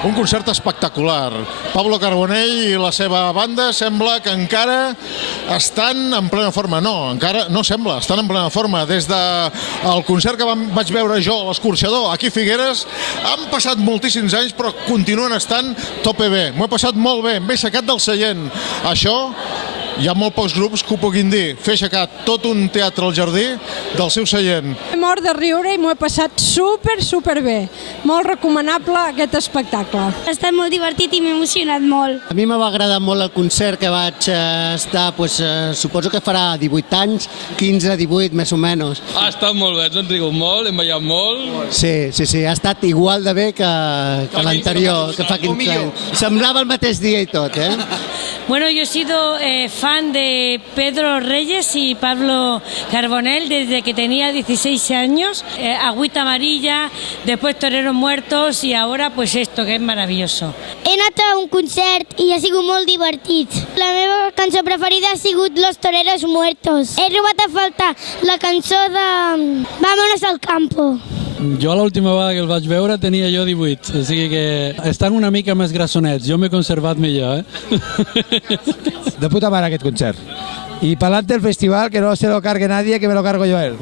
Un concert espectacular. Pablo Carbonell i la seva banda sembla que encara estan en plena forma. No, encara no sembla, estan en plena forma. Des del concert que vaig veure jo a l'Escorxador, aquí a Figueres, han passat moltíssims anys, però continuen estant tope bé. M'ho he passat molt bé, m'he aixecat del seient. Això hi ha molt pocs grups que ho puguin dir. Fer aixecar tot un teatre al jardí del seu seient. He mort de riure i m'ho he passat super bé. Molt recomanable aquest espectacle. Ha estat molt divertit i m'he emocionat molt. A mi me va agradar molt el concert que vaig estar, suposo que farà 18 anys, 15, 18 més o menys. Ha estat molt bé, ens hem trigut molt, hem ballat molt. Sí, ha estat igual de bé que l'anterior, que fa 15 anys. Semblava el mateix dia i tot, eh? Bueno, yo he sido fan de Pedro Reyes y Pablo Carbonell desde que tenía 16 años. Agüita Amarilla, después Toreros Muertos y ahora pues esto, que es maravilloso. He anat a un concert i ha sigut molt divertit. La meva cançó preferida ha sigut Los Toreros Muertos. He trobat a faltar la cançó de Vámonos al campo. Jo l'última vegada que el vaig veure tenia jo 18, o sigui que estan una mica més grassonets, jo m'he conservat millor, De puta mare aquest concert. Y pa'lante el festival, que no se lo cargue nadie, que me lo cargo yo a él.